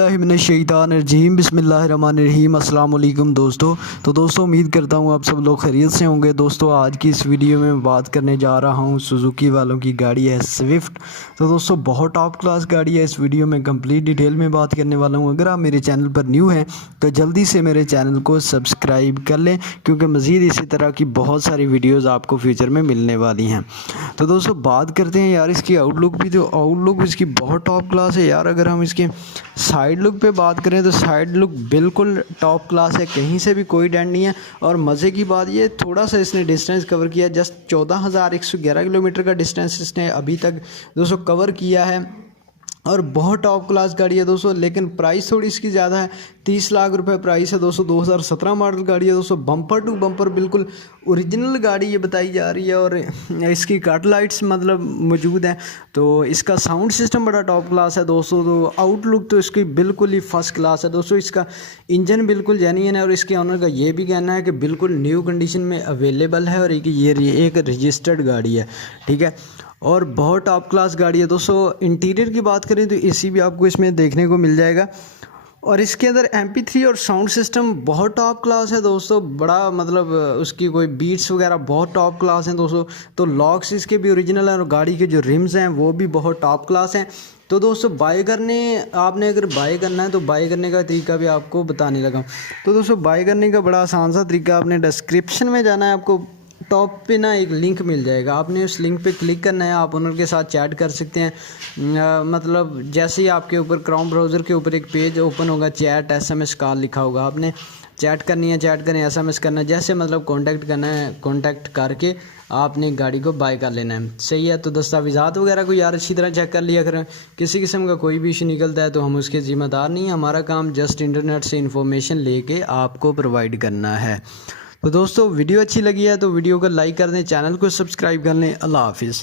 बिस्मिल्लाहिर्रहमानिर्रहीम बिस्मिल्लाहिर्रहमानिर्रहीम अस्सलाम वालेकुम दोस्तों। तो दोस्तों उम्मीद करता हूँ आप सब लोग खैरियत से होंगे। दोस्तों आज की इस वीडियो में मैं बात करने जा रहा हूँ सुजुकी वालों की गाड़ी है स्विफ्ट। तो दोस्तों बहुत टॉप क्लास गाड़ी है। इस वीडियो में कंप्लीट डिटेल में बात करने वाला हूँ। अगर आप मेरे चैनल पर न्यू हैं तो जल्दी से मेरे चैनल को सब्सक्राइब कर लें, क्योंकि मज़ीद इसी तरह की बहुत सारी वीडियोज़ आपको फ्यूचर में मिलने वाली हैं। तो दोस्तों बात करते हैं यार इसकी आउटलुक भी। तो आउटलुक इसकी बहुत टॉप क्लास है यार। अगर हम इसके साइड लुक पे बात करें तो साइड लुक बिल्कुल टॉप क्लास है, कहीं से भी कोई डेंट नहीं है। और मज़े की बात ये थोड़ा सा इसने डिस्टेंस कवर किया, जस्ट 14,111 किलोमीटर का डिस्टेंस इसने अभी तक दोस्तों कवर किया है। और बहुत टॉप क्लास गाड़ी है दोस्तों, लेकिन प्राइस थोड़ी इसकी ज़्यादा है। 30 लाख रुपए प्राइस है दोस्तों। 2017 मॉडल गाड़ी है दोस्तों। बम्पर टू बम्पर बिल्कुल ओरिजिनल गाड़ी ये बताई जा रही है। और इसकी कट लाइट्स मतलब मौजूद हैं। तो इसका साउंड सिस्टम बड़ा टॉप क्लास है दोस्तों। तो आउटलुक तो इसकी बिल्कुल ही फर्स्ट क्लास है दोस्तों। इसका इंजन बिल्कुल जेन्युइन है। और इसके ऑनर का ये भी कहना है कि बिल्कुल न्यू कंडीशन में अवेलेबल है और ये एक रजिस्टर्ड गाड़ी है, ठीक है। और बहुत टॉप क्लास गाड़ी है दोस्तों। इंटीरियर की बात करें तो एसी भी आपको इसमें देखने को मिल जाएगा। और इसके अंदर MP3 और साउंड सिस्टम बहुत टॉप क्लास है दोस्तों। बड़ा मतलब उसकी कोई बीट्स वगैरह बहुत टॉप क्लास हैं दोस्तों। तो लॉक्स इसके भी ओरिजिनल हैं और गाड़ी के जो रिम्स हैं वो भी बहुत टॉप क्लास हैं। तो दोस्तों आपने अगर बाय करना है तो बाय करने का तरीका भी आपको बताने लगा। तो दोस्तों बाय करने का बड़ा आसान सा तरीका, आपने डिस्क्रिप्शन में जाना है। आपको टॉप पे ना एक लिंक मिल जाएगा, आपने उस लिंक पे क्लिक करना है। आप उनके साथ चैट कर सकते हैं। मतलब जैसे ही आपके ऊपर क्रोम ब्राउज़र के ऊपर एक पेज ओपन होगा, चैट SMS कॉल लिखा होगा, आपने चैट करनी है, चैट करनी है, SMS करना है, जैसे मतलब कांटेक्ट करना है, कांटेक्ट करके आपने गाड़ी को बाय कर लेना है। सही है। तो दस्तावेज़ात वगैरह को यार अच्छी तरह चेक कर लिया करें। किसी किस्म का कोई भी इशू निकलता है तो हम उसके ज़िम्मेदार नहीं हैं। हमारा काम जस्ट इंटरनेट से इंफॉर्मेशन लेके आपको प्रोवाइड करना है। तो दोस्तों वीडियो अच्छी लगी है तो वीडियो को लाइक कर दें, चैनल को सब्सक्राइब कर लें। अल्लाह हाफिज़।